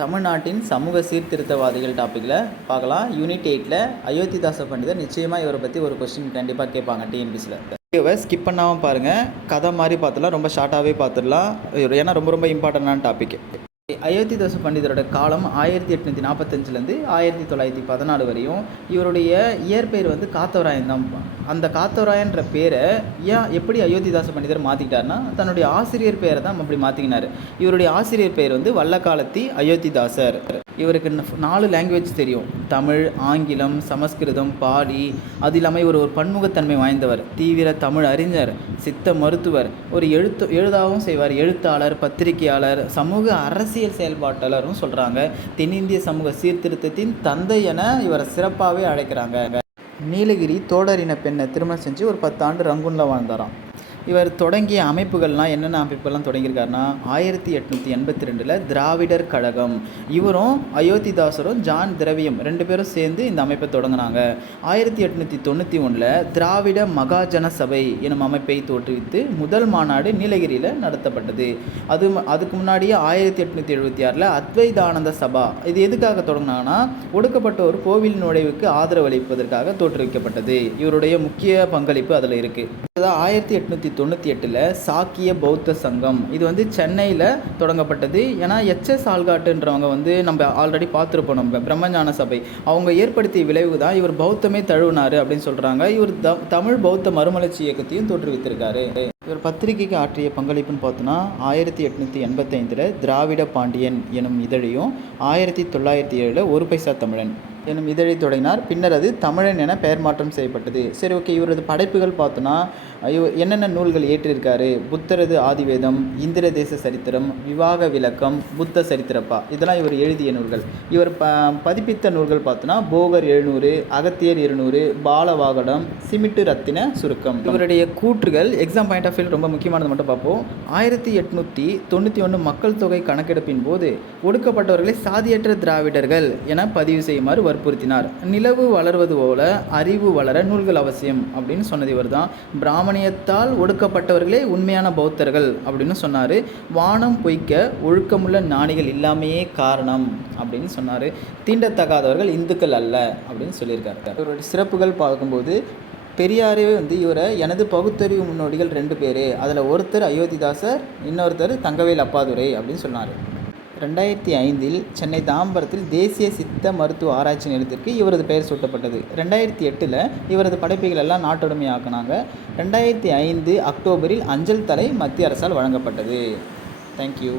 தமிழ்நாட்டின் சமூக சீர்திருத்தவாதிகள் டாப்பிக்கில் பார்க்கலாம். யூனிட் எயிட்டில் அயோத்திதாச பண்டிதர் நிச்சயமாக இவரை பற்றி ஒரு கொஸ்டின் கண்டிப்பாக கேட்பாங்க டிஎன்பிசியில் வீடியோவை ஸ்கிப் பண்ணாமல் பாருங்கள் கதை மாதிரி பார்த்துலாம் ரொம்ப ஷார்ட்டாகவே பார்த்துடலாம். ஏன்னா ரொம்ப ரொம்ப இம்பார்ட்டண்டான டாபிக் அயோத்திதாச பண்டிதரோட காலம் ஆயிரத்தி எட்நூற்றி நாற்பத்தஞ்சிலேருந்து ஆயிரத்தி தொள்ளாயிரத்தி பதினாலு வரையும் இவருடைய இயற்பெயர் வந்து காத்தவராயன் தான். அந்த காத்தவராயன்ற பேரை ஏன் எப்படி அயோத்திதாச பண்டிதர் மாற்றிக்கிட்டாருன்னா தன்னுடைய ஆசிரியர் பேரை தான் அப்படி மாற்றிக்கினார் இவருடைய ஆசிரியர் பெயர் வந்து வல்லக்காலத்தி அயோத்திதாசர் இவருக்கு நாலு லாங்குவேஜ் தெரியும். தமிழ் ஆங்கிலம் சமஸ்கிருதம் பாலி அது இல்லாமல் இவர் ஒரு பன்முகத்தன்மை வாய்ந்தவர். தீவிர தமிழ் அறிஞர் சித்த மருத்துவர். ஒரு எழுத்து எழுதாவும் செய்வார். எழுத்தாளர் பத்திரிகையாளர் சமூக அரசியல் செயல்பாட்டாளரும் சொல்கிறாங்க தென்னிந்திய சமூக சீர்திருத்தத்தின் தந்தை என இவரை சிறப்பாகவே அழைக்கிறாங்க. நீலகிரி தோடரின பெண்ணை திருமணம் செஞ்சு ஒரு பத்தாண்டு ரங்குனில் வாழ்ந்தாராம். இவர் தொடங்கிய அமைப்புகள்லாம் என்னென்ன அமைப்புகள்லாம் தொடங்கியிருக்காருன்னா ஆயிரத்தி எட்நூற்றி எண்பத்தி ரெண்டில் திராவிடர் கழகம். இவரும் அயோத்திதாசரும் ஜான் திரவியம் ரெண்டு பேரும் சேர்ந்து இந்த அமைப்பை தொடங்கினாங்க. ஆயிரத்தி எட்நூற்றி தொண்ணூற்றி ஒன்றில் திராவிட மகாஜன சபை எனும் அமைப்பை தோற்றுவித்து முதல் மாநாடு நீலகிரியில் நடத்தப்பட்டது. அது அதுக்கு முன்னாடியே ஆயிரத்தி எட்நூற்றி எழுபத்தி ஆறில் அத்வைதானந்த சபா. இது எதுக்காக தொடங்கினாங்கன்னா ஒடுக்கப்பட்ட ஒரு கோவில் நுழைவுக்கு ஆதரவு அளிப்பதற்காக தோற்றுவிக்கப்பட்டது. இவருடைய முக்கிய பங்களிப்பு அதில் இருக்குது ஆயிரத்தி எட்நூற்றி தொண்ணூற்றி எட்டில் சாக்கிய பௌத்த சங்கம். இது வந்து சென்னையில் தொடங்கப்பட்டது. ஏன்னா எச்எஸ் ஆல்காட்டுன்றவங்க வந்து நம்ம ஆல்ரெடி பார்த்துருப்போம் நம்ம பிரம்மஞான சபை. அவங்க ஏற்படுத்திய விளைவு தான் இவர் பௌத்தமே தழுவினார் அப்படின்னு சொல்கிறாங்க இவர் த தமிழ் பௌத்த மறுமலர்ச்சி இயக்கத்தையும் தோற்றுவித்திருக்காரு. இவர் பத்திரிகைக்கு ஆற்றிய பங்களிப்புன்னு பார்த்தோன்னா ஆயிரத்தி எட்நூற்றி எண்பத்தைந்தில் திராவிட பாண்டியன் எனும் இதழையும் ஆயிரத்தி தொள்ளாயிரத்தி ஏழில் ஒரு பைசா தமிழன் எனும் இதழை தொடங்கினார். பின்னர் அது தமிழன் என பெயர் மாற்றம் செய்யப்பட்டது. சரி ஓகே இவரது படைப்புகள் பார்த்தோன்னா என்னென்ன நூல்கள் ஏற்றிருக்காரு? புத்தரது ஆதிவேதம் இந்திர தேச சரித்திரம் விவாக விளக்கம் புத்த சரித்திரப்பா. இதெல்லாம் இவர் எழுதிய நூல்கள். இவர் ப பதிப்பித்த நூல்கள் பார்த்தோன்னா போகர் எழுநூறு அகத்தியர் இருநூறு பாலவாகடம் சிமிட்டு ரத்தின சுருக்கம். இவருடைய கூற்றுகள் எக்ஸாம் பாயிண்ட் ஆஃப் வியூ ரொம்ப முக்கியமானது மட்டும் பார்ப்போம். ஆயிரத்தி எட்நூற்றி தொண்ணூற்றி ஒன்று மக்கள் தொகை கணக்கெடுப்பின் போது ஒடுக்கப்பட்டவர்களை சாதியற்ற திராவிடர்கள் என பதிவு செய்யுமாறு வற்புறுத்தினார். நிலவு வளர்வது போல அறிவு வளர நூல்கள் அவசியம் அப்படின்னு சொன்னது இவர் தான் பிராமணியத்தால் ஒடுக்கப்பட்டவர்களே உண்மையான பௌத்தர்கள் அப்படின்னு சொன்னார். வானம் பொய்க்க ஒழுக்கமுள்ள ஞானிகள் இல்லாமையே காரணம் அப்படின்னு சொன்னார். தீண்டத்தகாதவர்கள் இந்துக்கள் அல்ல அப்படின்னு சொல்லியிருக்காரு. இவருடைய சிறப்புகள் பார்க்கும்போது பெரியாரே வந்து இவரை எனது பகுத்தறிவு முன்னோடிகள் ரெண்டு பேர் அதில் ஒருத்தர் அயோத்திதாசர் இன்னொருத்தர் தங்கவேல் அப்பாதுரை அப்படின்னு சொன்னார். ரெண்டாயிரத்தி ஐந்தில் சென்னை தாம்பரத்தில் தேசிய சித்த மருத்துவ ஆராய்ச்சி நிலையத்திற்கு இவரது பெயர் சூட்டப்பட்டது. ரெண்டாயிரத்தி எட்டில் இவரது படைப்புகள் எல்லாம் நாட்டுடைமையாக்குனாங்க. ரெண்டாயிரத்தி ஐந்து அக்டோபரில் அஞ்சல் தலை மத்திய அரசால் வழங்கப்பட்டது. தேங்க்யூ